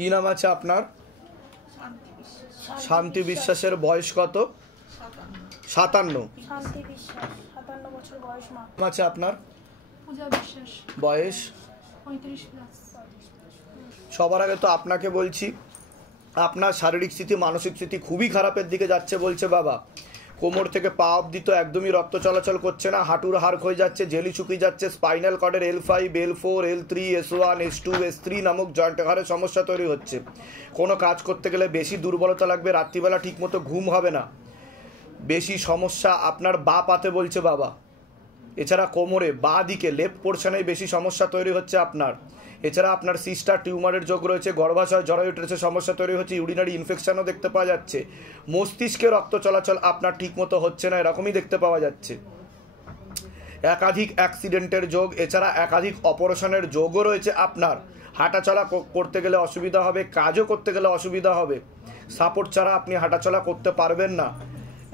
কি নাম আছে আপনার? শান্তি বিশ্বাসের বয়স কত? 57। শান্তি বিশ্বাস 57 বছর বয়স। মা আছে আপনার? পূজা বিশ্বাস বয়স 35 প্লাস। সবার আগে তো আপনাকে বলছি, আপনার শারীরিক স্থিতি মানসিক স্থিতি খুবই খারাপের দিকে যাচ্ছে বলছে বাবা। কোমর থেকে পা অবধি তো একদমই রক্ত চলাচল করছে না, হাঁটুর হাড় ক্ষয়ে যাচ্ছে, জেলি শুকিয়ে যাচ্ছে, spinal কর্ডের L5, L4, L3, S1, S2, S3 নামক জয়েন্ট হাড়ের সমস্যা তৈরি হচ্ছে। কোনো কাজ করতে গেলে বেশি দুর্বলতা লাগবে, রাত্রিবেলা ঠিকমতো ঘুম হবে না, বেশি সমস্যা আপনার বাঁ পাতে বলছে বাবা। এছাড়া কোমরে বাঁ দিকে লেফট পোর্শনেই বেশি সমস্যা তৈরি হচ্ছে আপনার। এছাড়া আপনার সিস্টার টিউমারের যোগ রয়েছে, গর্ভাশয় জরায়ুটের সমস্যা তৈরি হচ্ছে, ইউরিনারি ইনফেকশনও দেখতে পাওয়া যাচ্ছে, মস্তিষ্কে রক্ত চলাচল আপনার ঠিকমতো হচ্ছে না, এরকমই দেখতে পাওয়া যাচ্ছে। একাধিক অ্যাক্সিডেন্টের যোগ, এছাড়া একাধিক অপারেশনের যোগও রয়েছে আপনার। হাঁটাচলা করতে গেলে অসুবিধা হবে, কাজও করতে গেলে অসুবিধা হবে, সাপোর্ট ছাড়া আপনি হাঁটাচলা করতে পারবেন না।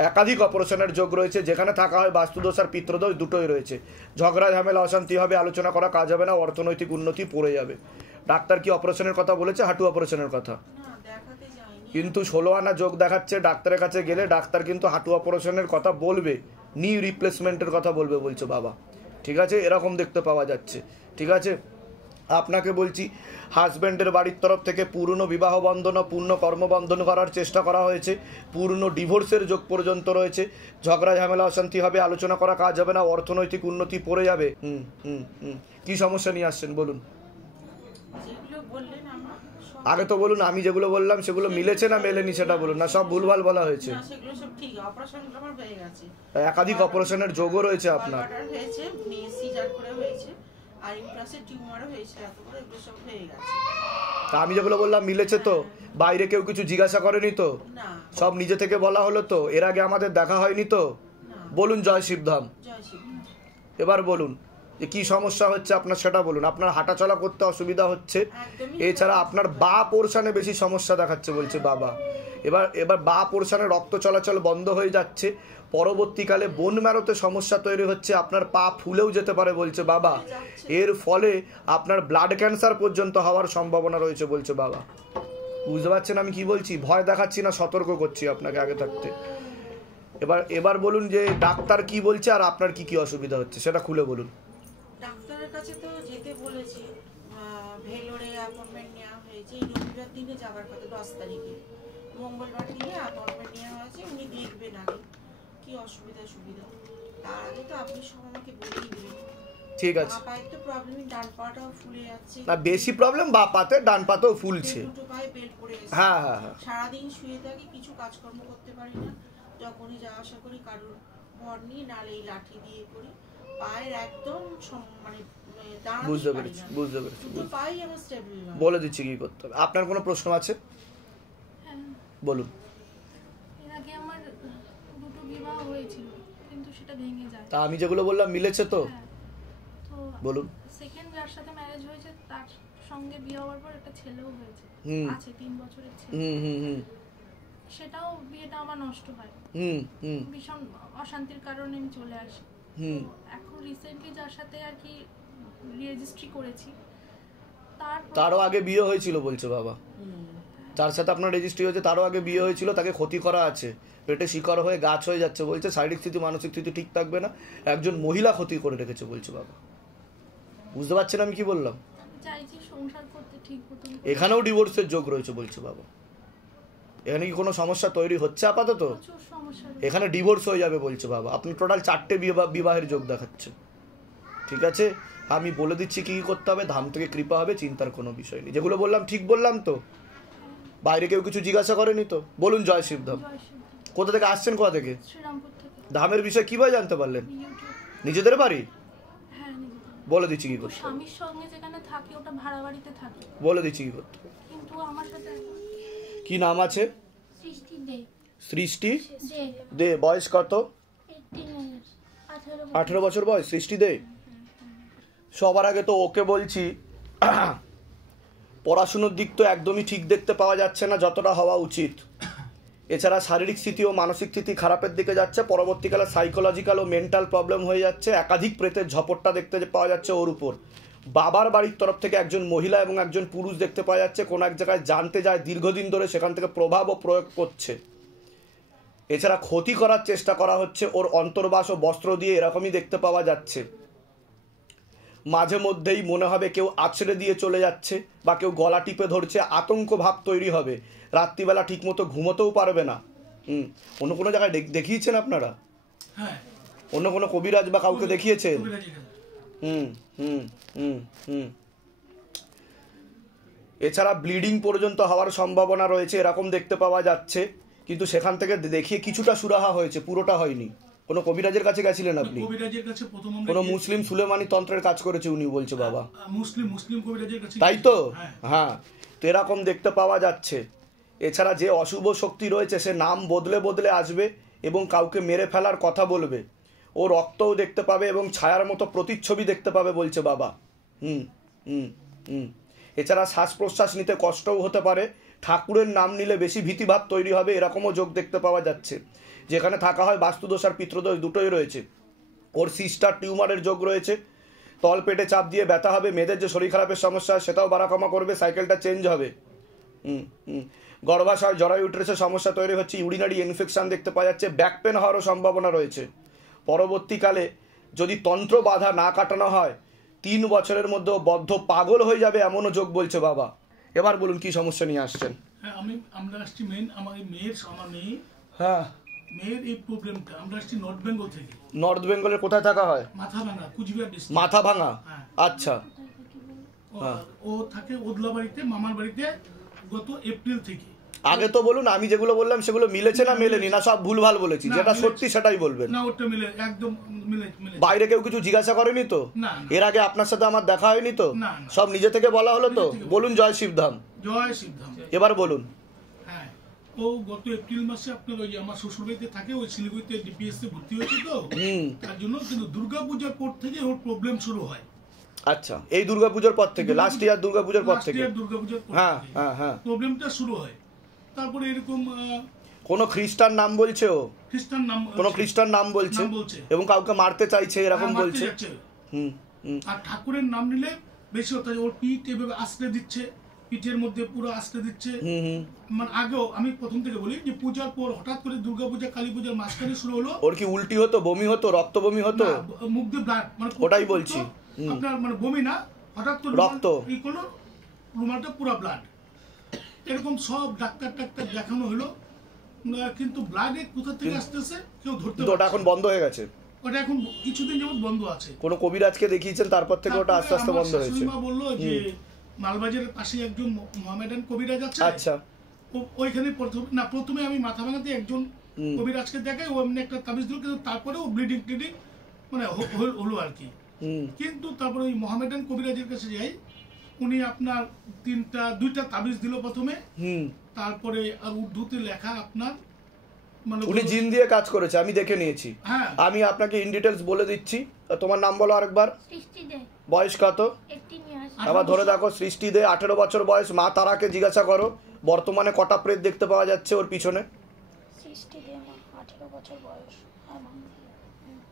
একাধিক অপারেশনের যোগ রয়েছে, যেখানে থাকা হয় বাস্তুদোষ আর পিত্রদোষ দুটোই রয়েছে। ঝগড়া ঝামেলা অশান্তি হবে, আলোচনা করা কাজ হবে না, অর্থনৈতিক উন্নতি পড়ে যাবে। ডাক্তার কি অপারেশনের কথা বলেছে? হাঁটু অপারেশনের কথা, কিন্তু 16 আনা যোগ দেখাচ্ছে। ডাক্তারের কাছে গেলে ডাক্তার কিন্তু হাঁটু অপারেশনের কথা বলবে, নি রিপ্লেসমেন্টের কথা বলবে বলছে বাবা। ঠিক আছে, এরকম দেখতে পাওয়া যাচ্ছে। ঠিক আছে, আপনাকে বলছি, হাজব্যান্ডের বাড়ির তরফ থেকে পূর্ণ বিবাহ বন্ধন ও পূর্ণ কর্মবন্ধন করার চেষ্টা করা হয়েছে, পূর্ণ ডিভোর্সের যোগ পর্যন্ত রয়েছে। ঝগড়া ঝামেলা অশান্তি হবে, আলোচনা করা কাজ হবে না, অর্থনৈতিক উন্নতি পড়ে যাবে। কি সমস্যা নিয়ে আসছেন বলুন? আগে তো বলুন, আমি যেগুলো বললাম সেগুলো মিলেছে না মেলেনি সেটা বলুন, না সব ভুলভাল বলা হয়েছে? একাধিক অপারেশনের যোগও রয়েছে আপনার। তা আমি যেগুলো বললাম মিলেছে তো? বাইরে কেউ কিছু জিজ্ঞাসা করেনি তো? সব নিজে থেকে বলা হলো তো? এর আগে আমাদের দেখা হয়নি তো? বলুন জয় শিবধাম। এবার বলুন যে কি সমস্যা হচ্ছে আপনার, সেটা বলুন। আপনার হাঁটাচলা করতে অসুবিধা হচ্ছে, এছাড়া আপনার বা পোর্শনে বেশি সমস্যা দেখাচ্ছে বলছে বাবা। এবার বা পোর্শনে রক্ত চলাচল বন্ধ হয়ে যাচ্ছে, পরবর্তীকালে বোন ম্যারোতে সমস্যা তৈরি হচ্ছে, আপনার পা ফুলেও যেতে পারে বলছে বাবা। এর ফলে আপনার ব্লাড ক্যান্সার পর্যন্ত হওয়ার সম্ভাবনা রয়েছে বলছে বাবা। বুঝতে পারছেন আমি কি বলছি? ভয় দেখাচ্ছি না, সতর্ক করছি আপনাকে আগে থাকতে। এবার বলুন যে ডাক্তার কি বলছে আর আপনার কি কি অসুবিধা হচ্ছে সেটা খুলে বলুন। ডাক্তারের কাছে তো যেতে বলেছে, ভেলোরে অ্যাপয়েন্টমেন্ট নেওয়া হয়েছে, এই রবিবার দিনে যাওয়ার কথা, 10 তারিখে, মঙ্গলবার দিনে অ্যাপয়েন্টমেন্ট নেওয়া হয়েছে। উনি দেখবেন আগে কি অসুবিধা সুবিধা, তার আগে তো আপনি সব আমাকে বলেই দিবেন। ঠিক আছে, পায়ের তো প্রবলেম, ডান পাটাও ফুলে যাচ্ছে। না বেশি প্রবলেম বা পাতে, ডান পাতেও ফুলছে। দুটো পায়ে বেল্ট পড়ে গেছে। হ্যাঁ হ্যাঁ হ্যাঁ, সারাদিন শুয়ে থাকি, কিছু কাজকর্ম করতে পারি না, যখনই যাওয়া আসা করি কারোর ভর নিয়ে, নালে এই লাঠি দিয়ে করি, পায়ের একদম মানে বুঝতে পেরেছি বুঝতে পেরেছি, পাই আমার স্টেবল না। বলে দিচ্ছি কি করতে হবে। আপনার কোনো প্রশ্ন আছে? বলুন। এর আগে আমার দুটো বিবাহ হয়েছিল, কিন্তু সেটা ভেঙে যায়। তা আমি যেগুলো বললাম মিলেছে তো? তো বলুন। সেকেন্ড যার সাথে ম্যারেজ হয়েছে তার সঙ্গে বিয়ে হওয়ার পর একটা ছেলেও হয়েছে, আছে 3 বছরের ছেলে। সেটাও বিয়েটা আমার নষ্ট হয়, ভীষণ অশান্তির কারণে আমি চলে আসি। এখন রিসেন্টলি যার সাথে আর কি রেজিস্ট্রি করেছি, তারও আগে বিয়ে হয়েছিল বলছে বাবা। যার সাথে আপনার রেজিস্ট্রি হয়েছে তারও আগে বিয়ে হয়েছিল, তাকে ক্ষতি করা আছে, পেটে শিকড় হয়ে গাছ হয়ে যাচ্ছে বলছে, শারীরিক স্থিতি মানসিক স্থিতি ঠিক থাকবে না, একজন মহিলা ক্ষতি করে রেখেছে বলছে বাবা। বুঝতে পারছেন আমি কি বললাম? চাইছি সংসার করতে ঠিক মতন। এখানেও ডিভোর্সের যোগ রয়েছে বলছে বাবা। এখানে কি কোনো সমস্যা তৈরি হচ্ছে আপাতত? এখানে ডিভোর্স হয়ে যাবে বলছে বাবা। আপনি টোটাল 4টে বিবাহের যোগ দেখাচ্ছে। ঠিক আছে, আমি বলে দিচ্ছি কি করতে হবে, ধাম থেকে কৃপা হবে, চিন্তার কোনো বিষয় নেই। যেগুলো বললাম ঠিক বললাম তো? বাইরে কেউ কিছু জিজ্ঞাসা করেনি তো? বলুন জয় শিবধাম। কোথা থেকে আসছেন, কোথা থেকে? ধামের বিষয় কিভাবে জানতে পারলেন? নিজেদের বাড়ি? বলে দিচ্ছি কি করতে। স্বামীর সঙ্গে যেখানে থাকি ওটা ভাড়া বাড়িতে থাকি। বলে দিচ্ছি কি করতে। কিন্তু আমার সাথে কি নাম আছে? সৃষ্টি দে। সৃষ্টি দে। বয়স কত? 18 বছর বয়স। সৃষ্টি দে। সবার আগে তো ওকে বলছি, পড়াশুনোর দিক তো একদমই ঠিক দেখতে পাওয়া যাচ্ছে না যতটা হওয়া উচিত। এছাড়া শারীরিক স্থিতি ও মানসিক স্থিতি খারাপের দিকে যাচ্ছে, পরবর্তীকালে সাইকোলজিক্যাল ও মেন্টাল প্রবলেম হয়ে যাচ্ছে। একাধিক প্রেতের ঝপটটা দেখতে পাওয়া যাচ্ছে ওর উপর। বাবার বাড়ির তরফ থেকে একজন মহিলা এবং একজন পুরুষ দেখতে পাওয়া যাচ্ছে, কোনো এক জায়গায় জানতে যায় দীর্ঘদিন ধরে, সেখান থেকে প্রভাবও প্রয়োগ করছে। এছাড়া ক্ষতি করার চেষ্টা করা হচ্ছে ওর অন্তর্বাস ও বস্ত্র দিয়ে, এরকমই দেখতে পাওয়া যাচ্ছে। মাঝে মধ্যেই মনে হবে কেউ আছড়ে দিয়ে চলে যাচ্ছে বা কেউ গলা টিপে ধরছে, আতঙ্ক ভাব তৈরি হবে, রাত্রিবেলা ঠিকমতো ঘুমোতেও পারবে না। অন্য কোনো জায়গায় দেখিয়েছেন আপনারা? হ্যাঁ, অন্য কোনো কবিরাজ বা কাউকে দেখিয়েছেন? এছাড়া ব্লিডিং পর্যন্ত হওয়ার সম্ভাবনা রয়েছে, এরকম দেখতে পাওয়া যাচ্ছে। কিন্তু সেখান থেকে দেখিয়ে কিছুটা সুরাহা হয়েছে, পুরোটা হয়নি। কোনো কবিরাজের কাছে গেছিলেন আপনি? কবিরাজের কাছে প্রথম আমরা কোনো মুসলিম সুলেমানি তন্ত্রের কাজ করেছে উনি, বলছে বাবা। মুসলিম কবিরাজের কাছে, তাই তো? হ্যাঁ, তো এরকম দেখতে পাওয়া যাচ্ছে। এছাড়া যে অশুভ শক্তি রয়েছে সে নাম বদলে বদলে আসবে এবং কাউকে মেরে ফেলার কথা বলবে। ও রক্তও দেখতে পাবে এবং ছায়ার মতো প্রতিচ্ছবি দেখতে পাবে, বলছে বাবা। এছাড়া শ্বাস প্রশ্বাস নিতে কষ্টও হতে পারে। ঠাকুরের নাম নিলে বেশি ভীতিভাব তৈরি হবে, এরকমও যোগ দেখতে পাওয়া যাচ্ছে। যেখানে থাকা হয় বাস্তুদোষ আর পিতৃদোষ দুটোই রয়েছে। ওর সিস্টার টিউমারের যোগ রয়েছে। তল পেটে চাপ দিয়ে ব্যথা হবে। মেয়েদের যে শরীর খারাপের সমস্যা সেটাও বাড়াকমা করবে, সাইকেলটা চেঞ্জ হবে। গর্ভাশয় জরায়ু ইউটেরাসের সমস্যা তৈরি হচ্ছে। ইউরিনারি ইনফেকশন দেখতে পাওয়া যাচ্ছে। ব্যাক পেন হওয়ারও সম্ভাবনা রয়েছে। পরবর্তীকালে যদি তন্ত্র বাধা না কাটানো হয় 3 বছরের মধ্যে বদ্ধ পাগল হয়ে যাবে, এমনও যোগ বলছে বাবা। এবার বলুন কি সমস্যা নিয়ে আসছেন? হ্যাঁ, আমরা আসছি মেন আমার মেয়ে হ্যাঁ, মেয়ের এই প্রবলেমটা। আমরা আসছি নর্থ বেঙ্গল থেকে। নর্থ বেঙ্গলের কোথায় থাকা হয়? মাথাভাঙা, কুচবিহার ডিস্ট্রিক্ট। মাথাভাঙা, আচ্ছা। ও থাকে ওদলাবাড়িতে, মামার বাড়িতে গত এপ্রিল থেকে। আগে তো বলুন, আমি যেগুলো বললাম সেগুলো মিলেছে না মেলেনি, না সব ভুলভাল বলেছি? যেটা সত্যি সেটাই বলবেন। না, ওটা মিলে, একদম মিলে। বাইরে কেউ কিছু জিজ্ঞাসা করেনি তো? না। এর আগে আপনার সাথে আমার দেখা হয়নি তো? না। সব নিজে থেকে বলা হলো তো? বলুন জয় শিবধাম। জয় শিবধাম। এবার বলুন। হ্যাঁ, ও গত এপ্রিল মাসে আপনার ওই আমার শ্বশুরবাড়িতে থাকে, ওই শিলিগুড়িতে ডিপিএস এ ভর্তি হয়েছে তো, তার জন্য। কিন্তু দুর্গাপূজার পর থেকে ওর প্রবলেম শুরু হয়। আচ্ছা, এই দুর্গাপূজার পর থেকে? লাস্ট ইয়ার দুর্গাপূজার পর থেকে? দুর্গাপূজার পর হ্যাঁ হ্যাঁ হ্যাঁ, প্রবলেমটা শুরু হয়। তারপরে এরকম কোন খ্রিস্টান নাম বলছে ও? খ্রিস্টান নাম, কোন খ্রিস্টান নাম বলছে এবং কাউকে মারতে চাইছে, এরকম বলছে। আর ঠাকুরের নাম নিলে বেশি হতে, ওর পিঠ এভাবে আশ্রয় দিচ্ছে, পিঠের মধ্যে পুরো আশ্রয় দিচ্ছে। মানে আগেও আমি প্রথম থেকে বলি যে পূজার পর হঠাৎ করে দুর্গাপূজা কালী পূজার মাঝখানে শুরু হলো। ওর কি উল্টি হতো, বমি হতো, রক্ত বমি হতো? মুখ দিয়ে ব্লাড, মানে ওটাই বলছি। আপনার মানে বমি না, হঠাৎ করে রক্ত, এই করলো, রুমালটা পুরো ব্লাড। এরকম সব ডাক্তার দেখানো হলো, কিন্তু ব্লাডে কোথা থেকে আসতেছে কেউ ধরতে পারছে না। ওটা এখন বন্ধ হয়ে গেছে? ওটা এখন কিছুদিন যাবত বন্ধ আছে। কোন কবিরাজকে দেখিয়েছেন তারপর থেকে ওটা আস্তে আস্তে বন্ধ হয়েছে? শাশুড়ি মা বললো যে মালবাজারের পাশে একজন মোহামেডান কবিরাজ আছে। আচ্ছা, ওইখানে প্রথমে আমি মাথাভাঙাতে একজন কবিরাজকে দেখাই, ও এমনি একটা তাবিজ দিল, কিন্তু তারপরে ও ব্লিডিং টিডিং মানে হলো আর কি। কিন্তু তারপরে ওই মোহামেডান কবিরাজের কাছে যাই, উনি আপনার 2টা তাবিজ দিল প্রথমে। তারপরে আর উর্দুতে লেখা আপনার, মানে উনি জিন দিয়ে কাজ করেছে, আমি দেখে নিয়েছি। আমি আপনাকে ইন ডিটেলস বলে দিচ্ছি। তোমার নাম বলো আরেকবার। সৃষ্টি দে। বয়স কত? আবার ধরে দেখো। সৃষ্টি দে, 18 বছর বয়স। মা তারাকে জিজ্ঞাসা করো বর্তমানে কটা প্রেত দেখতে পাওয়া যাচ্ছে ওর পিছনে। সৃষ্টি দে, 18 বছর বয়স।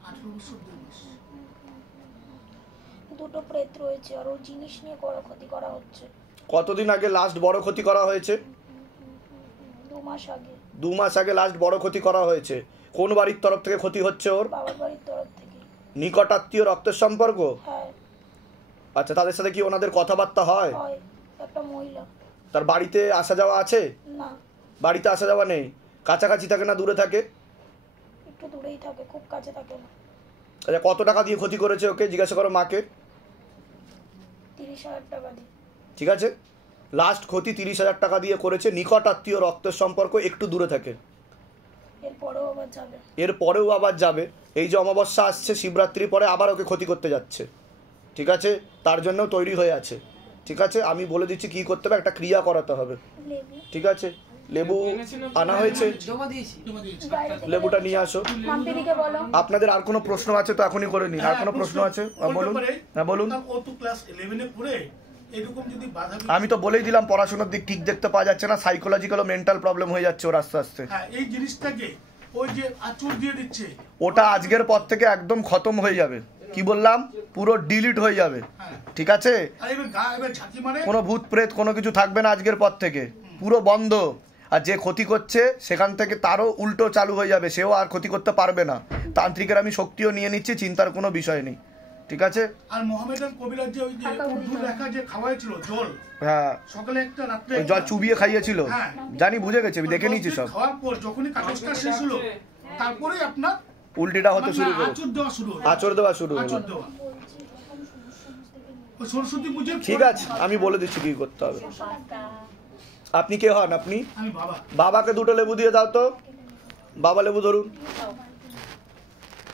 18 বছর বয়স। 2টো প্রেত রয়েছে আর ও জিনিস নিয়ে বড় ক্ষতি করা হচ্ছে। কতদিন আগে লাস্ট বড় ক্ষতি করা হয়েছে? 2 মাস আগে। 2 মাস আগে লাস্ট বড় ক্ষতি করা হয়েছে। কোন বাড়ির তরফ থেকে ক্ষতি হচ্ছে ওর? বাবার বাড়ির তরফ থেকে। নিকট আত্মীয়, রক্তের সম্পর্ক? হ্যাঁ। আচ্ছা, তাদের সাথে কি ওনাদের কথাবার্তা হয়? হয়, একটা মহিলা। তার বাড়িতে আসা যাওয়া আছে? না, বাড়িতে আসা যাওয়া নেই। কাছাকাছি থাকে না দূরে থাকে? একটু দূরেই থাকে, খুব কাছে থাকে না। আচ্ছা, কত টাকা দিয়ে ক্ষতি করেছে ওকে জিজ্ঞাসা করো মাকে। 30,000 টাকা দিয়ে। ঠিক আছে, লাস্ট ক্ষতি 30,000 টাকা দিয়ে করেছে। নিকট আত্মীয়, রক্তের সম্পর্ক, একটু দূরে থাকে। এরপরেও আবার যাবে। এই যে অমাবস্যা আসছে, শিবরাত্রির পরে আবার ওকে ক্ষতি করতে যাচ্ছে। ঠিক আছে, তার জন্য তৈরি হয়ে আছে। ঠিক আছে, আমি বলে দিচ্ছি কি করতে হবে, একটা ক্রিয়া করাতে হবে। ঠিক আছে, লেবু আনা হয়েছে, লেবুটা নিয়ে আসো। আপনাদের আর কোনো প্রশ্ন আছে তো এখনই করে নিন। আর কোনো প্রশ্ন আছে? বলুন। হ্যাঁ বলুন। আমি তো বলেই দিলাম পড়াশোনার দিক ঠিক দেখতে পাওয়া যাচ্ছে না, সাইকোলজিক্যাল ও মেন্টাল প্রবলেম হয়ে যাচ্ছে ওর আস্তে আস্তে। এই জিনিসটাকে ওই যে আঁচড় দিয়ে দিচ্ছে, ওটা আজকের পর থেকে একদম খতম হয়ে যাবে। কি বললাম, পুরো ডিলিট হয়ে যাবে, ঠিক আছে? কোনো ভূত প্রেত কোনো কিছু থাকবে না আজকের পর থেকে, পুরো বন্ধ। আর যে ক্ষতি করছে সেখান থেকে তারও উল্টো চালু হয়ে যাবে, সেও আর ক্ষতি করতে পারবে না। তান্ত্রিকের আমি শক্তিও নিয়ে নিচ্ছি, চিন্তার কোনো বিষয় নেই, ঠিক আছে? আর মোহামেডান কবিরাজ যে ওই যে উর্দু লেখা যে খাওয়াইছিল জল, হ্যাঁ সকালে একটা রাত্রে ওই জল চুবিয়ে খাইয়েছিল, জানি, বুঝে গেছি, আমি দেখে নিয়েছি সব। খাওয়ার পর যখনই কাগজটা শেষ হলো তারপরেই আপনার উল্টিটা হতে শুরু করলো, আচর দেওয়া শুরু হলো। সরস্বতী পুজো, ঠিক আছে, আমি বলে দিচ্ছি কি করতে হবে। আপনি কে হন? আপনি? আমি বাবা। বাবাকে দুটো লেবু দিয়ে দাও তো। বাবা লেবু ধরুন,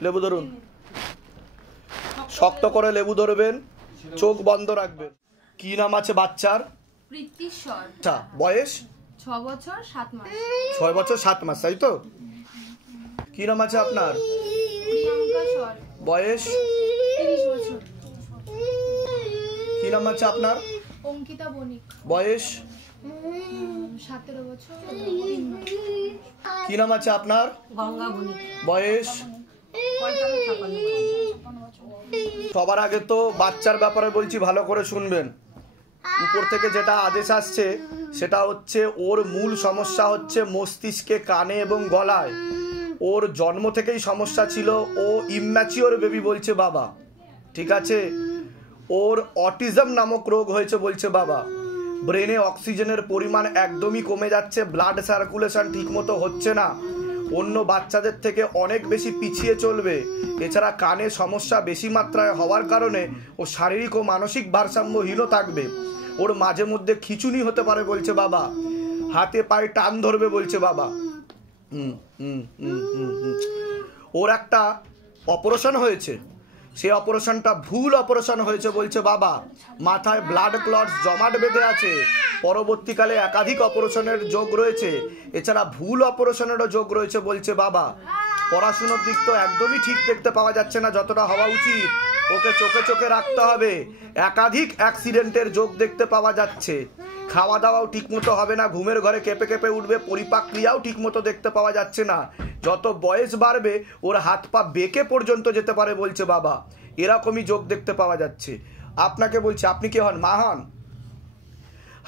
লেবু ধরুন, শক্ত করে লেবু ধরবেন, চোখ বন্ধ রাখবেন। কি নাম আছে বাচ্চার? প্রীতিশ্বর। আচ্ছা, বয়স? 6 বছর 7 মাস। 6 বছর 7 মাস, তাই তো? কি নাম আছে আপনার? প্রিয়াঙ্কা সর। বয়স? 30 বছর। কি নাম আছে আপনার? অঙ্কিতা বণিক। বয়স? 17 বছর। কি নাম আছে আপনার? গঙ্গা বণিক। বয়স? সবার আগে তো বাচ্চার ব্যাপারে বলছি, ভালো করে শুনবেন। উপর থেকে যেটা আদেশ আসছে সেটা হচ্ছে ওর মূল সমস্যা হচ্ছে মস্তিষ্কে, কানে এবং গলায়। ওর জন্ম থেকেই সমস্যা ছিল, ও ইম্যাচিওর বেবি বলছে বাবা, ঠিক আছে? ওর অটিজম নামক রোগ হয়েছে বলছে বাবা। ব্রেনে অক্সিজেনের পরিমাণ একদমই কমে যাচ্ছে, ব্লাড সার্কুলেশন ঠিকমতো হচ্ছে না, অন্য বাচ্চাদের থেকে অনেক বেশি পিছিয়ে চলবে। এছাড়া কানে সমস্যা বেশি মাত্রায় হওয়ার কারণে ও শারীরিক ও মানসিক ভারসাম্যহীন থাকবে। ওর মাঝে মধ্যে খিঁচুনি হতে পারে বলছে বাবা, হাতে পায়ে টান ধরবে বলছে বাবা। ওর একটা অপারেশন হয়েছে, সেই অপারেশনটা ভুল অপারেশন হয়েছে বলছে বাবা। মাথায় ব্লাড ক্লটস জমাট বেঁধে আছে, পরবর্তীকালে একাধিক অপারেশনের যোগ রয়েছে, এছাড়া ভুল অপারেশনেরও যোগ রয়েছে বলছে বাবা। পড়াশুনোর দিক তো একদমই ঠিক দেখতে পাওয়া যাচ্ছে না যতটা হওয়া উচিত, ওকে চোখে চোখে রাখতে হবে। একাধিক অ্যাক্সিডেন্টের যোগ দেখতে পাওয়া যাচ্ছে, খাওয়া দাওয়াও ঠিকমতো হবে না, ঘুমের ঘরে কেঁপে কেঁপে উঠবে, পরিপাক ক্রিয়াও ঠিকমতো দেখতে পাওয়া যাচ্ছে না। যত বয়স বাড়বে ওর হাত পা বেঁকে পর্যন্ত যেতে পারে বলছে বাবা, এরকমই যোগ দেখতে পাওয়া যাচ্ছে। আপনাকে বলছি, আপনি কে হন? মা হন?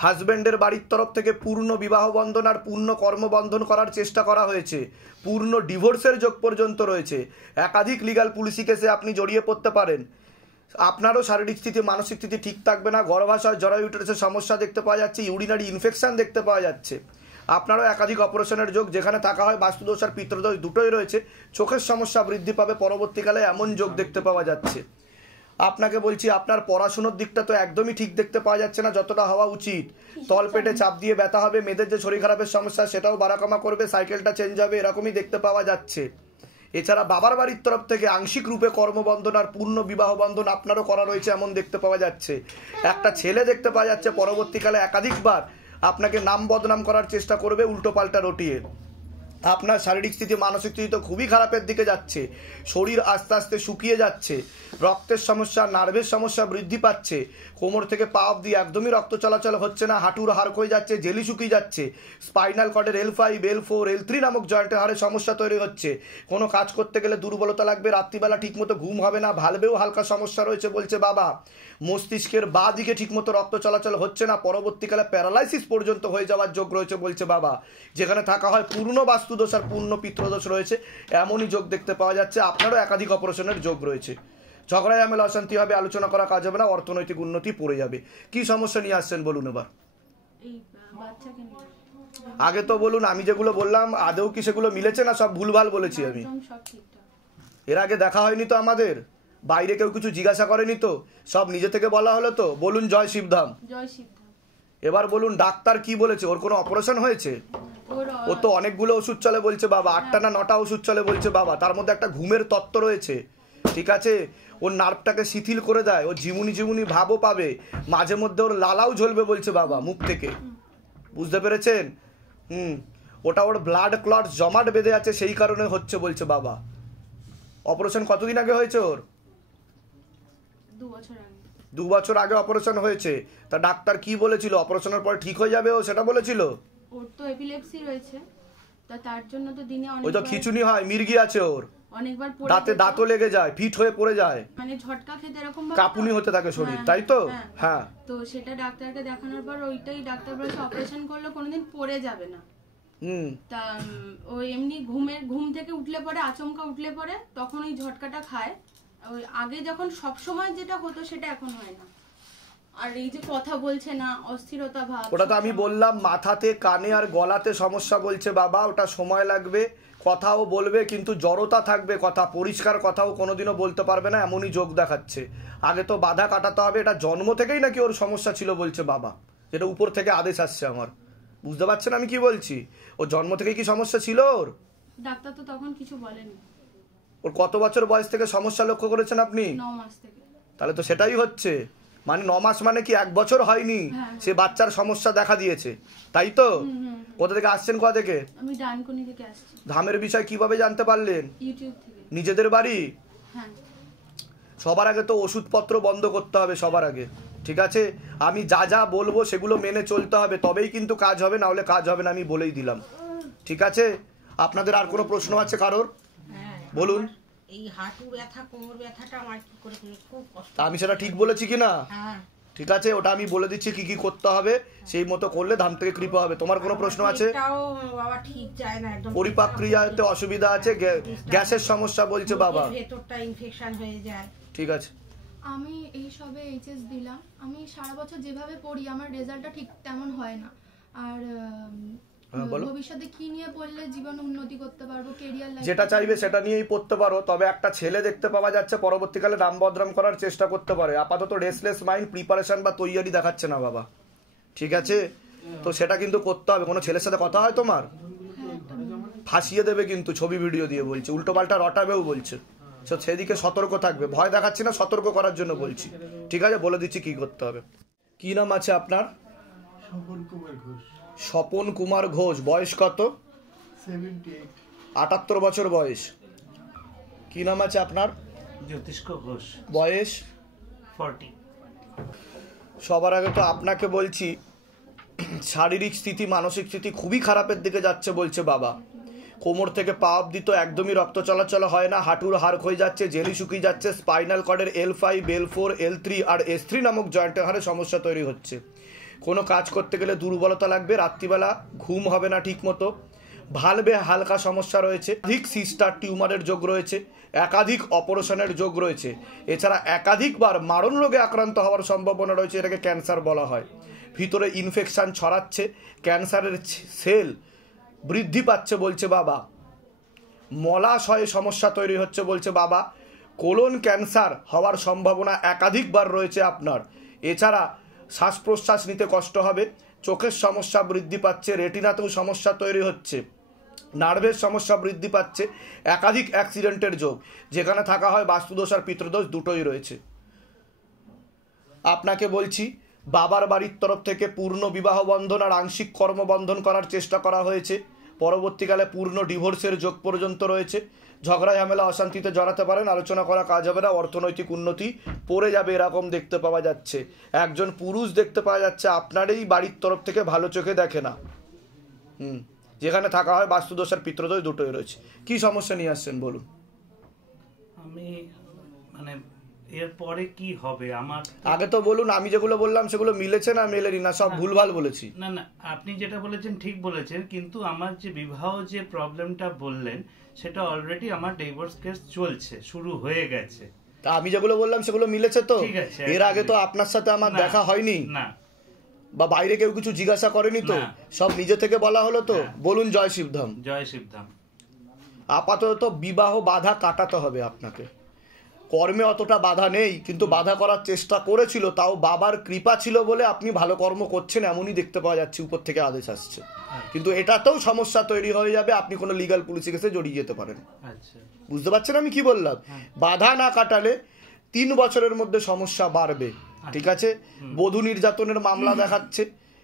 হাজব্যান্ডের বাড়ির তরফ থেকে পূর্ণ বিবাহ বন্ধন আর পূর্ণ কর্মবন্ধন করার চেষ্টা করা হয়েছে, পূর্ণ ডিভোর্সের যোগ পর্যন্ত রয়েছে, একাধিক লিগাল পুলিশি কেসে আপনি জড়িয়ে পড়তে পারেন। আপনারও শারীরিক স্থিতি, মানসিক স্থিতি ঠিক থাকবে না, গর্ভাশয় জরায়ু ইউটেরাসের সমস্যা দেখতে পাওয়া যাচ্ছে, ইউরিনারি ইনফেকশন দেখতে পাওয়া যাচ্ছে। আপনারও একাধিক অপারেশনের যোগ, যেখানে থাকা হয় বাস্তুদোষ আর পিতৃদোষ দুটোই রয়েছে, চোখের সমস্যা বৃদ্ধি পাবে পরবর্তীকালে, এমন যোগ দেখতে পাওয়া যাচ্ছে। আপনাকে বলছি, আপনার পড়াশুনোর দিকটা তো একদমই ঠিক দেখতে পাওয়া যাচ্ছে না যতটা হওয়া উচিত। তলপেটে চাপ দিয়ে ব্যথা হবে, মেয়েদের যে শরীর খারাপের সমস্যা সেটাও বাড়াকমা করবে, সাইকেলটা চেঞ্জ হবে, এরকমই দেখতে পাওয়া যাচ্ছে। এছাড়া বাবার বাড়ির তরফ থেকে আংশিক রূপে কর্মবন্ধন আর পূর্ণ বিবাহ বন্ধন আপনারও করা রয়েছে, এমন দেখতে পাওয়া যাচ্ছে। একটা ছেলে দেখতে পাওয়া যাচ্ছে, পরবর্তীকালে একাধিকবার আপনাকে নাম বদনাম করার চেষ্টা করবে উল্টো পাল্টা রটিয়ে। আপনার শারীরিক স্থিতি, মানসিক স্থিতি তো খুবই খারাপের দিকে যাচ্ছে, শরীর আস্তে আস্তে শুকিয়ে যাচ্ছে, রক্তের সমস্যা, নার্ভের সমস্যা বৃদ্ধি পাচ্ছে, কোমর থেকে পা অবধি একদমই রক্ত চলাচল হচ্ছে না, হাঁটুর হাড় হয়ে যাচ্ছে, জেলি শুকিয়ে যাচ্ছে, স্পাইনাল কর্ডের L5, L4, L3 নামক জয়েন্টের হাড়ে সমস্যা তৈরি হচ্ছে, কোনো কাজ করতে গেলে দুর্বলতা লাগবে, রাত্রিবেলা ঠিকমতো ঘুম হবে না, ভালভেও হালকা সমস্যা রয়েছে বলছে বাবা। মস্তিষ্কের বাঁ দিকে ঠিকমতো রক্ত চলাচল হচ্ছে না, পরবর্তীকালে প্যারালাইসিস পর্যন্ত হয়ে যাওয়ার যোগ রয়েছে বলছে বাবা। যেখানে থাকা হয় পূর্ণ বাস্তুদোষ আর পূর্ণ পিতৃদোষ রয়েছে, এমনই যোগ দেখতে পাওয়া যাচ্ছে। আপনারও একাধিক অপারেশনের যোগ রয়েছে। ঝগড়া ঝামেলা অশান্তি হবে, আলোচনা করা কাজ হবে না, অর্থনৈতিক উন্নতি পড়ে যাবে। কি সমস্যা নিয়ে আসছেন বলুন এবার? আগে তো বলুন, আমি যেগুলো বললাম আদৌ কি সেগুলো মিলেছে না সব ভুলভাল বলেছি আমি? এর আগে দেখা হয়নি তো আমাদের, বাইরে কেউ কিছু জিজ্ঞাসা করেনি তো, সব নিজে থেকে বলা হলো তো। বলুন জয় শিবধাম। জয় শিবধাম। এবার বলুন ডাক্তার কি বলেছে? ওর কোনো অপারেশন হয়েছে? ও তো অনেকগুলো ওষুধ চলে বলছে বাবা, 8টা না 9টা ওষুধ চলে বলছে বাবা, তার মধ্যে একটা ঘুমের তত্ত্ব রয়েছে, ঠিক আছে? ওর নার্ভটাকে শিথিল করে দেয়, ও ঝিমুনি ঝিমুনি ভাবও পাবে, মাঝে মধ্যে ওর লালাও ঝলবে বলছে বাবা মুখ থেকে, বুঝতে পেরেছেন? ওটা ওর ব্লাড ক্লট জমাট বেঁধে আছে, সেই কারণে হচ্ছে বলছে বাবা। অপারেশন কতদিন আগে হয়েছে ওর? 2 বছর আগে। 2 বছর আগে অপারেশন হয়েছে। তা ডাক্তার কি বলেছিল? অপারেশনের পর ঠিক হয়ে যাবে ও, সেটা বলেছিল? ওর তো এপিলেপসি রয়েছে, তা তার জন্য তো দিনে অনেক, ওই তো খিচুনি হয়, মির্গি আছে ওর। অনেকবার পড়ে দাঁতে দাঁতও লেগে যায়, ফিট হয়ে পড়ে যায়, মানে ঝটকা খেতে এরকম কাঁপুনি হতে থাকে শরীর, তাই তো? হ্যাঁ। তো সেটা ডাক্তারকে দেখানোর পর ওইটাই ডাক্তার বলেছে অপারেশন করলে কোনোদিন পড়ে যাবে না। তা ও এমনি ঘুম থেকে উঠলে পরে, আচমকা উঠলে পরে তখন ওই ঝটকাটা খায়। ওই আগে যখন সব সময় যেটা হতো সেটা এখন হয় না। আর এই যে কথা বলছে না, অস্থিরতা ভাব, ওটা তো আমি বললাম মাথাতে, কানে আর গলাতে সমস্যা বলছে বাবা, ওটা সময় লাগবে। কথাও বলবে কিন্তু জড়তা থাকবে, কথা পরিষ্কার কথাও কোনোদিনও বলতে পারবে না, এমনই যোগ দেখাচ্ছে। আগে তো বাধা কাটাতে হবে, এটা জন্ম থেকেই নাকি ওর সমস্যা ছিল বলছে বাবা, যেটা উপর থেকে আদেশ আসছে আমার। বুঝতে পারছেন আমি কি বলছি? ওর জন্ম থেকে কি সমস্যা ছিল ওর? ডাক্তার তো তখন কিছু বলেনি। ওর কত বছর বয়স থেকে সমস্যা লক্ষ্য করেছেন আপনি? 9 মাস থেকে। তাহলে তো সেটাই হচ্ছে, মানে 9 মাস মানে কি 1 বছর হয়নি, সে বাচ্চার সমস্যা দেখা দিয়েছে, তাই তো? কোথা থেকে আসছেন, কোথা থেকে? আমি ডানকুনি থেকে আসছি। ধামের বিষয় কিভাবে জানতে পারলেন? ইউটিউব থেকে। নিজেদের বাড়ি? হ্যাঁ। সবার আগে তো ওষুধপত্র বন্ধ করতে হবে সবার আগে, ঠিক আছে? আমি যা যা বলবো সেগুলো মেনে চলতে হবে, তবেই কিন্তু কাজ হবে, না হলে কাজ হবে না, আমি বলেই দিলাম, ঠিক আছে? আপনাদের আর কোনো প্রশ্ন আছে কারোর? বলুন। এই হাঁটু ব্যথা, কোমর ব্যথাটা আমার কি করে খুব কষ্ট। আমি সেটা ঠিক বলেছি কিনা? হ্যাঁ ঠিক আছে, ওটা আমি বলে দিচ্ছি কি কি করতে হবে, সেই মতো করলে ধাম থেকে কৃপা হবে। তোমার কোনো প্রশ্ন আছে? এটাও বাবা ঠিক যায় না একদম, পরিপাক্রিয়াতে অসুবিধা আছে, গ্যাসের সমস্যা বলছে বাবা, ভেতরটা ইনফেকশন হয়ে যায়। ঠিক আছে। আমি এই সবে এইচএস দিলাম, আমি সারা বছর যেভাবে পড়ি আমার রেজাল্টটা ঠিক তেমন হয় না। আর ভবিষ্যতে কি নিয়ে পড়লে জীবনে উন্নতি করতে পারবো, ক্যারিয়ার লাইফ যেটা চাইবে সেটা নিয়েই পড়তে পারো, তবে একটা ছেলে দেখতে পাওয়া যাচ্ছে পরবর্তীকালে নাম বদনাম করার চেষ্টা করতে পারে। আপাতত রেসলেস মাইন্ড, প্রিপারেশন বা তৈয়ারি দেখাচ্ছে না বাবা, ঠিক আছে? তো সেটা কিন্তু করতে হবে। কোনো ছেলের সাথে কথা হয় তোমার? ফাঁসিয়ে দেবে কিন্তু, ছবি ভিডিও দিয়ে বলছে, উল্টো পাল্টা রটাবেও বলছে, সেদিকে সতর্ক থাকবে। ভয় দেখাচ্ছি না, সতর্ক করার জন্য বলছি, ঠিক আছে? বলে দিচ্ছি কি করতে হবে। কি নাম আছে আপনার? স্বপন কুমার ঘোষ। বয়স কত? 78 বছর বয়স। কি নাম আছে আপনার? জ্যোতিষ্ক ঘোষ। বয়স 40। সবার আগে তো আপনাকে বলছি শারীরিক স্থিতি, মানসিক স্থিতি খুবই খারাপের দিকে যাচ্ছে বলছে বাবা। কোমর থেকে পা অবধি তো একদমই রক্ত চলাচল হয় না, হাঁটুর হাড় ক্ষয়ে যাচ্ছে, জেলি শুকিয়ে যাচ্ছে, স্পাইনাল কর্ডের L5, L4, L3 আর S3 নামক জয়েন্টের হাড়ে সমস্যা তৈরি হচ্ছে। কোনো কাজ করতে গেলে দুর্বলতা লাগবে, রাত্রিবেলা ঘুম হবে না ঠিক মতো, ভালভে হালকা সমস্যা রয়েছে, একাধিক সিস্টার টিউমারের যোগ রয়েছে, একাধিক অপারেশনের যোগ রয়েছে, এছাড়া একাধিকবার মারণ রোগে আক্রান্ত হওয়ার সম্ভাবনা রয়েছে, এটাকে ক্যান্সার বলা হয়। ভিতরে ইনফেকশন ছড়াচ্ছে, ক্যান্সারের সেল বৃদ্ধি পাচ্ছে বলছে বাবা, মলাশয়ে সমস্যা তৈরি হচ্ছে বলছে বাবা, কোলন ক্যান্সার হওয়ার সম্ভাবনা একাধিকবার রয়েছে আপনার। এছাড়া শ্বাস প্রশ্বাস নিতে কষ্ট হবে, চোখের সমস্যা বৃদ্ধি পাচ্ছে, রেটিনাতেও সমস্যা তৈরি হচ্ছে, নার্ভের সমস্যা বৃদ্ধি পাচ্ছে, একাধিক অ্যাক্সিডেন্টের যোগ, যেখানে থাকা হয় বাস্তুদোষ আর পিতৃদোষ দুটোই রয়েছে। আপনাকে বলছি বাবার বাড়ির তরফ থেকে পূর্ণ বিবাহ বন্ধন আর আংশিক কর্মবন্ধন করার চেষ্টা করা হয়েছে, পরবর্তীকালে পূর্ণ ডিভোর্সের যোগ পর্যন্ত রয়েছে। ঝগড়া ঝামেলা অশান্তিতে জড়াতে পারেন, আলোচনা করা কাজ হবে না, অর্থনৈতিক উন্নতি পড়ে যাবে এরকম দেখতে পাওয়া যাচ্ছে। একজন পুরুষ দেখতে পাওয়া যাচ্ছে আপনারই বাড়ির তরফ থেকে ভালো চোখে দেখে না, যেখানে থাকা হয় বাস্তুদোষ আর পিতৃদোষ দুটোই রয়েছে। কি সমস্যা নিয়ে আসছেন বলুন? আমি মানে এরপরে কি হবে আমার? আগে তো বলুন, আমি যেগুলো বললাম সেগুলো মিলেছে না মেলেনি, না সব ভুলভাল বলেছি? না না, আপনি যেটা বলেছেন ঠিক বলেছেন, কিন্তু আমার যে বিবাহ যে প্রবলেমটা বললেন সেটা অলরেডি আমার ডিভোর্স কেস চলছে, শুরু হয়ে গেছে। তা আমি যেগুলো বললাম সেগুলো মিলেছে তো? ঠিক আছে। এর আগে তো আপনার সাথে আমার দেখা হয়নি, না, বা বাইরে কেউ কিছু জিজ্ঞাসা করেনি তো, সব নিজে থেকে বলা হলো তো? বলুন জয় শিবধাম। জয় শিবধাম। আপাতত বিবাহ বাধা কাটাতে হবে আপনাকে। কর্মে অতটা বাধা নেই, কিন্তু বাধা করার চেষ্টা করেছিল, তাও বাবার কৃপা ছিল বলে আপনি ভালো কর্ম করছেন, এমনই দেখতে পাওয়া যাচ্ছে, উপর থেকে আদেশ আসছে। কিন্তু এটাতেও সমস্যা তৈরি হয়ে যাবে, আপনি কোনো লিগাল পুলিশি কেসে জড়িয়ে যেতে পারেন। বুঝতে পারছেন আমি কি বললাম? বাধা না কাটালে 3 বছরের মধ্যে সমস্যা বাড়বে, ঠিক আছে? বধূ নির্যাতনের মামলা দেখাচ্ছে,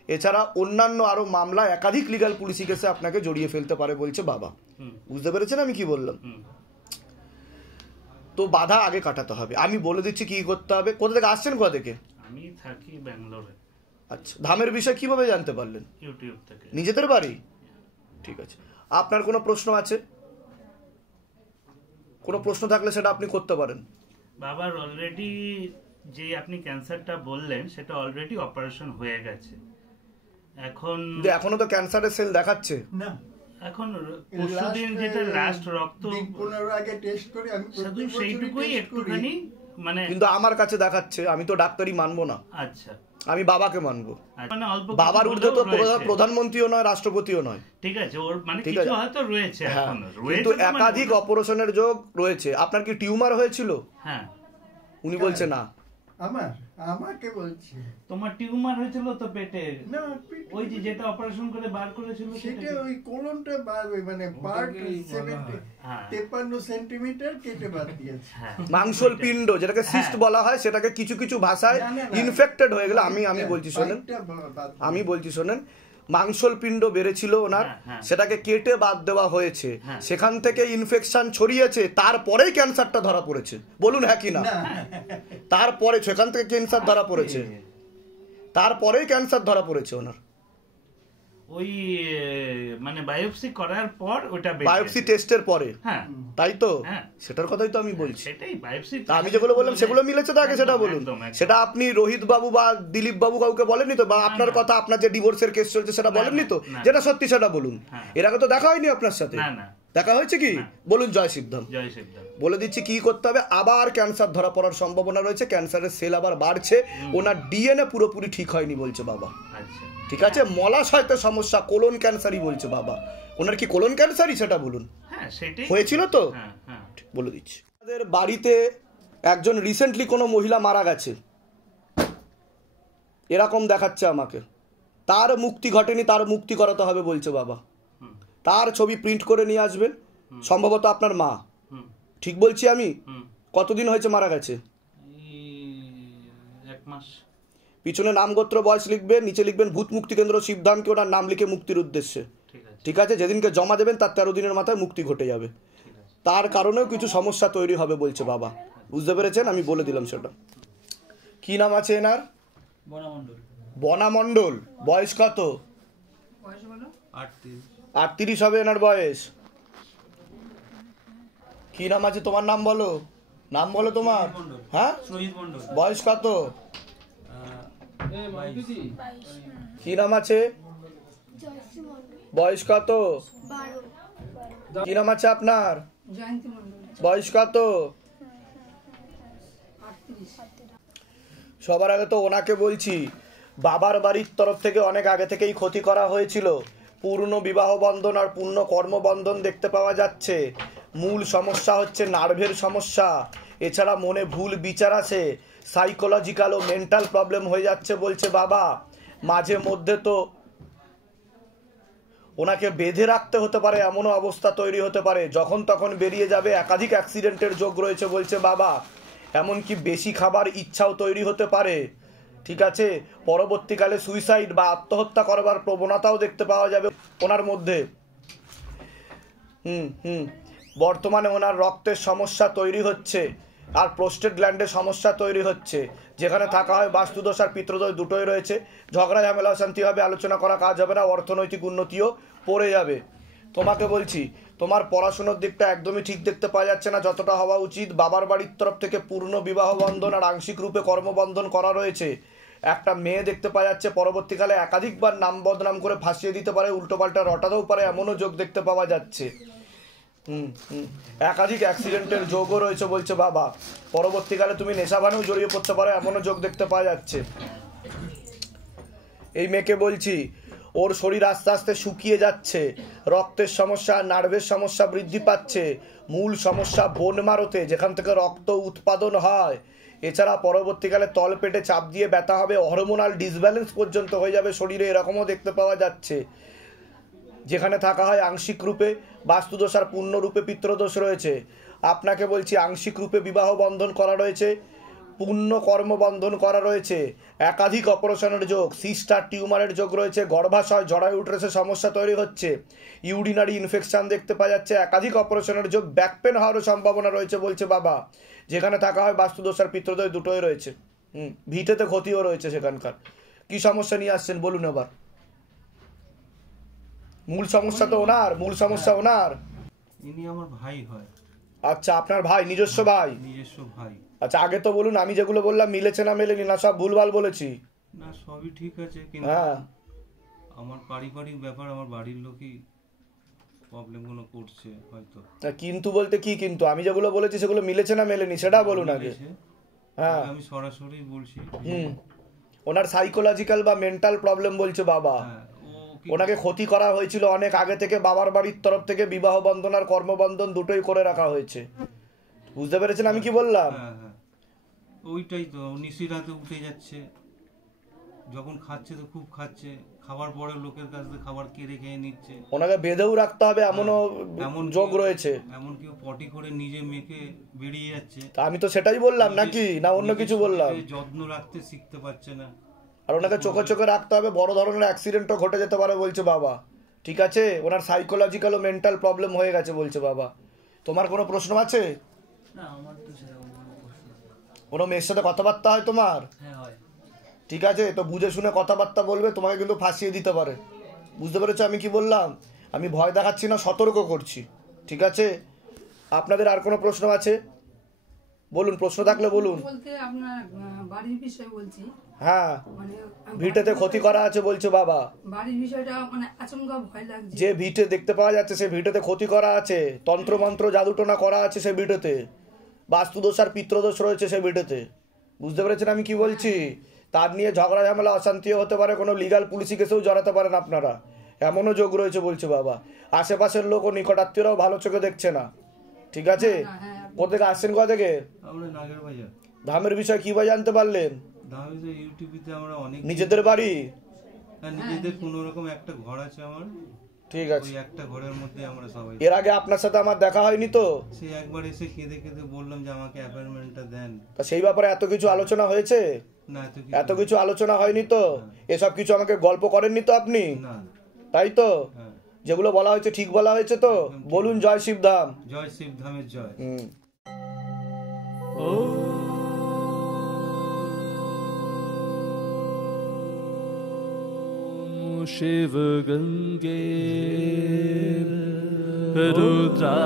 এছাড়া অন্যান্য আরো মামলা একাধিক লিগাল পুলিশি কেসে আপনাকে জড়িয়ে ফেলতে পারে বলছে বাবা। বুঝতে পেরেছেন আমি কি বললাম? তো বাধা আগে কাটাতে হবে, আমি বলে দিচ্ছি কি করতে হবে। কোথা থেকে আসছেন, কোথা থেকে? আমি থাকি ব্যাঙ্গালোরে। আচ্ছা, ধামের বিষয় কিভাবে জানতে পারলেন? ইউটিউব থেকে। নিজেদের বাড়ি? ঠিক আছে। আপনার কোনো প্রশ্ন আছে? কোনো প্রশ্ন থাকলে সেটা আপনি করতে পারেন। বাবার অলরেডি যে আপনি ক্যান্সারটা বললেন সেটা অলরেডি অপারেশন হয়ে গেছে, এখন এখনো তো ক্যান্সারের সেল দেখাচ্ছে না, এখন পরশুদিন যেটা লাস্ট রক্ত দিন 15 আগে টেস্ট করে আমি শুধু সেইটুকুই একটুখানি মানে, কিন্তু আমার কাছে দেখাচ্ছে, আমি তো ডাক্তারি মানবো না, আচ্ছা আমি বাবাকে মানবো। মানে অল্প বাবার ঊর্ধ্বে তো প্রধানমন্ত্রীও নয়, রাষ্ট্রপতিও নয়, ঠিক আছে, ওর মানে ঠিক কিছু আছে। হয়তো রয়েছে হ্যাঁ, এখন কিন্তু রয়েছে তো মানে একাধিক অপারেশনের যোগ রয়েছে। আপনার কি টিউমার হয়েছিল? হ্যাঁ, উনি বলছে না। আমাকে বলছে তোমার টিউমার হয়েছিল তো পেটে, না, ওই যে যেটা অপারেশন করে বার করেছিল সেটা ওই কোলনটা মানে পার্ট 53 সেন্টিমিটার কেটে বাদ দিয়েছে। মাংসল পিণ্ড যেটাকে সিস্ট বলা হয়, সেটাকে কিছু কিছু ভাষায় ইনফেক্টেড হয়ে গেলে, আমি বলছি শোনেন, আমি বলছি শোনেন, মাংসল পিণ্ড বেড়েছিল ওনার, সেটাকে কেটে বাদ দেওয়া হয়েছে, সেখান থেকে ইনফেকশন ছড়িয়েছে, তারপরেই ক্যান্সারটা ধরা পড়েছে। বলুন হ্যাঁ কি না? তারপরে সেখান থেকে ক্যান্সার ধরা পড়েছে, তারপরেই ক্যান্সার ধরা পড়েছে ওনার। ওই মানে বায়োপসি করার পর ওটা বায়োপসি টেস্টের পরে, হ্যাঁ তাই তো, হ্যাঁ সেটার কথাই তো আমি বলছি। সেটাই বায়োপসি, আমি যেগুলো বললাম সেগুলো মিলেছে তো, আগে সেটা বলুন। সেটা আপনি রোহিত বাবু বা দিলীপ বাবু কাউকে বলেননি তো, বা আপনার কথা, আপনার যে ডিভোর্সের কেস চলছে সেটা বলেননি তো, যেটা সত্যি সেটা বলুন। এর আগে তো দেখা হয়নি আপনার সাথে, না না দেখা হয়েছে কি? বলুন জয় সিদ্ধাম। জয় সিদ্ধাম। বলে দিচ্ছি কি করতে হবে। আবার ক্যান্সার ধরা পড়ার সম্ভাবনা রয়েছে, ক্যান্সারের সেল আবার বাড়ছে, ওনার ডিএনএ পুরোপুরি ঠিক হয়নি বলছে বাবা। আচ্ছা ঠিক আছে, মলাশয়তে সমস্যা, কোলন ক্যান্সারই বলছে বাবা। ওনার কি কোলন ক্যান্সারই সেটা বলুন, হ্যাঁ সেটাই হয়েছিল তো? হ্যাঁ হ্যাঁ বলে দিচ্ছি। আমাদের বাড়িতে একজন রিসেন্টলি কোনো মহিলা মারা গেছে, এরকম দেখাচ্ছে আমাকে। তার মুক্তি ঘটেনি, তার মুক্তি করাতে হবে বলছে বাবা। তার ছবি প্রিন্ট করে নিয়ে আসবেন, সম্ভবত আপনার মা, ঠিক বলছি আমি? কতদিন হয়েছে মারা গেছে? 1 মাস। পিছনে নাম গোত্র বয়স লিখবেন, নিচে লিখবেন ভূত মুক্তি কেন্দ্র শিবধামকে ওনার নাম লিখে মুক্তির উদ্দেশ্যে। ঠিক আছে, যেদিনকে জমা দেবেন তার 13 দিনের মাথায় মুক্তি ঘটে যাবে। তার কারণেও কিছু সমস্যা তৈরি হবে বলছে বাবা। বুঝতে পেরেছেন? আমি বলে দিলাম সেটা। কি নাম আছে এনার? বনা মণ্ডল। বয়স কত? 38 হবে এনার বয়স। কি নাম আছে তোমার? নাম বলো, নাম বলো তোমার। হ্যাঁ, বয়স কত? কি নাম আছে? বয়স কত? কি নাম আছে আপনার? বয়স কত? সবার আগে তো ওনাকে বলছি, বাবার বাড়ির তরফ থেকে অনেক আগে থেকেই ক্ষতি করা হয়েছিল। পূর্ণ বিবাহ বন্ধন আর পূর্ণ কর্মবন্ধন দেখতে পাওয়া যাচ্ছে। মূল সমস্যা হচ্ছে নার্ভের সমস্যা, এছাড়া মনে ভুল বিচার আছে, সাইকোলজিক্যাল ও মেন্টাল প্রবলেম হয়ে যাচ্ছে বলছে বাবা। মাঝে মধ্যে তো ওনাকে বেঁধে রাখতে হতে পারে, এমনও অবস্থা তৈরি হতে পারে, যখন তখন বেরিয়ে যাবে। একাধিক অ্যাক্সিডেন্টের যোগ রয়েছে বলছে বাবা। এমনকি বেশি খাবার ইচ্ছাও তৈরি হতে পারে। ঠিক আছে, পরবর্তীকালে সুইসাইড বা আত্মহত্যা করবার প্রবণতাও দেখতে পাওয়া যাবে ওনার মধ্যে। বর্তমানে ওনার রক্তের সমস্যা তৈরি হচ্ছে, আর প্রোস্টেট গ্ল্যান্ডের সমস্যা তৈরি হচ্ছে। যেখানে থাকা হয় বাস্তুদোষ আর পিতৃদোষ দুটোই রয়েছে। ঝগড়া ঝামেলা অশান্তি হবে, আলোচনা করা কাজ হবে না, অর্থনৈতিক উন্নতিও পড়ে যাবে। তোমাকে বলছি, তোমার পড়াশোনার দিকটা একদমই ঠিক দেখতে পাওয়া যাচ্ছে না যতটা হওয়া উচিত। বাবার বাড়ির তরফ থেকে পূর্ণ বিবাহ বন্ধন আর আংশিক রূপে কর্মবন্ধন করা রয়েছে। একটা মেয়ে দেখতে পাওয়া যাচ্ছে, পরবর্তীকালে একাধিকবার নাম বদনাম করে ফাঁসিয়ে দিতে পারে, উল্টোপাল্টা রটাতেও পারে, এমনও যোগ দেখতে পাওয়া যাচ্ছে। একাধিক অ্যাক্সিডেন্টের যোগও রয়েছে বলছে বাবা। পরবর্তীকালে তুমি নেশাভানেও জড়িয়ে পড়তে পারো, এমনও যোগ দেখতে পাওয়া যাচ্ছে। এই মেয়েকে বলছি, ওর শরীর আস্তে আস্তে শুকিয়ে যাচ্ছে, রক্তের সমস্যা, নার্ভের সমস্যা বৃদ্ধি পাচ্ছে। মূল সমস্যা বোন মারোতে, যেখান থেকে রক্ত উৎপাদন হয়। এছাড়া পরবর্তীকালে তলপেটে চাপ দিয়ে ব্যথা হবে, হরমোনাল ডিসব্যালেন্স পর্যন্ত হয়ে যাবে শরীরে, এরকমও দেখতে পাওয়া যাচ্ছে। যেখানে থাকা হয় আংশিক রূপে বাস্তুদোষ আর পূর্ণ রূপে পিতৃদোষ রয়েছে। আপনাকে বলছি, আংশিক রূপে বিবাহ বন্ধন করা রয়েছে, পূর্ণ কর্মবন্ধন করা রয়েছে, একাধিক অপারেশনের যোগ, সিস্টার টিউমারের যোগ রয়েছে, গর্ভাশয় জরায়ু ইউটেরাসের সমস্যা তৈরি হচ্ছে, ইউরিনারি ইনফেকশন দেখতে পাওয়া যাচ্ছে, একাধিক অপারেশনের যোগ, ব্যাক পেন হওয়ারও সম্ভাবনা রয়েছে বলছে বাবা। যেখানে থাকা হয় বাস্তুদোষ আর পিতৃদোষ দুটোই রয়েছে। ভিটেতে ক্ষতিও রয়েছে সেখানকার। কি সমস্যা নিয়ে আসছেন বলুন এবার? মূল সমস্যা তো ওনার, মূল সমস্যা ওনার। ইনি আমার ভাই হয়। আচ্ছা, আপনার ভাই, নিজস্ব ভাই? নিজস্ব ভাই। আচ্ছা, আগে তো বলুন, আমি যেগুলো বললাম মিলেছে না মেলেনি, না সব ভুলভাল বলেছি? না, সবই ঠিক আছে, কিন্তু হ্যাঁ, আমার পারিবারিক ব্যাপার, আমার বাড়ির লোকই প্রবলেমগুলো করছে হয়তো। কিন্তু বলতে কি কিন্তু? আমি যেগুলো বলেছি সেগুলো মিলেছে না মেলেনি সেটা বলুন আগে। হ্যাঁ, আমি সরাসরি বলছি। ওনার সাইকোলজিক্যাল বা মেন্টাল প্রবলেম বলছে বাবা। ওনাকে ক্ষতি করা হয়েছিল অনেক আগে থেকে, বাবার বাড়ির তরফ থেকে বিবাহ বন্ধন আর কর্মবন্ধন দুটোই করে রাখা হয়েছে। বুঝতে পেরেছেন আমি কি বললাম? ওইটাই তো, নিশির রাতে উঠে যাচ্ছে, যখন খাচ্ছে তো খুব খাচ্ছে, খাবার পরে লোকের কাছ থেকে খাবার কেড়ে খেয়ে নিচ্ছে। ওনাকে বেঁধেও রাখতে হবে এমনও যোগ রয়েছে। এমনকি পটি করে নিজে মেখে বেরিয়ে যাচ্ছে। আমি তো সেটাই বললাম নাকি, না অন্য কিছু বললাম? যত্ন রাখতে শিখতে পারছে না। আর ওনাকে চোখে চোখে রাখতে হবে, বড় ধরনের অ্যাক্সিডেন্টও ঘটে যেতে পারে বলছে বাবা। ঠিক আছে, ওনার সাইকোলজিক্যাল ও মেন্টাল প্রবলেম হয়ে গেছে বলছে বাবা। তোমার কোনো প্রশ্ন আছে? না, আমার তো সেরকম কোনো প্রশ্ন নেই। কোনো মেয়ের সাথে কথাবার্তা হয় তোমার? হ্যাঁ, হয়। ঠিক আছে, তো বুঝে শুনে কথাবার্তা বলবে, তোমাকে কিন্তু ফাঁসিয়ে দিতে পারে। বুঝতে পেরেছো আমি কি বললাম? আমি ভয় দেখাচ্ছি না, সতর্ক করছি। ঠিক আছে, আপনাদের আর কোনো প্রশ্ন আছে? বলুন, প্রশ্ন থাকলে বলুন। বলতে আপনার বাড়ির বিষয় বলছি। হ্যাঁ, মানে ভিটেতে ক্ষতি করা আছে বলছে বাবা। বাড়ির বিষয়টা মানে আচমকা ভয় লাগছে। যে ভিটে দেখতে পাওয়া যাচ্ছে সে ভিটেতে ক্ষতি করা আছে, তন্ত্রমন্ত্র জাদুটোনা করা আছে সে ভিটেতে, বাস্তুদোষ আর পিত্রদোষ রয়েছে সে ভিটেতে। বুঝতে পেরেছেন আমি কি বলছি? তার নিয়ে ঝগড়া ঝামেলা অশান্তিও হতে পারে, কোনো লিগাল পুলিশি কেসেও জড়াতে পারেন আপনারা, এমনও যোগ রয়েছে বলছে বাবা। আশেপাশের লোক ও নিকটাত্মীয়রাও ভালো চোখে দেখছে না। ঠিক আছে, কোথেকে আসছেন, কোথা থেকে? আমরা নাগের বাজার। ধামের বিষয় কি বা জানতে পারলেন? ধামে ইউটিউবে আমরা অনেক। নিজেদের বাড়ি? হ্যাঁ, নিজেদের কোনো রকম একটা ঘর আছে আমার। ঠিক আছে, ওই একটা ঘরের মধ্যে আমরা সবাই। এর আগে আপনার সাথে আমার দেখা হয়নি তো? সে একবার এসে কেঁদে কেঁদে বললাম যে আমাকে অ্যাপয়েন্টমেন্টটা দেন। তা সেই ব্যাপারে এত কিছু আলোচনা হয়েছে? না, এত কিছু আলোচনা হয়নি তো? এসব কিছু আমাকে গল্প করেননি তো আপনি? না। তাই তো? যেগুলো বলা হয়েছে ঠিক বলা হয়েছে তো? বলুন জয় শিবধাম। জয় শিবধামের জয়। शिव गंगे रुद्रा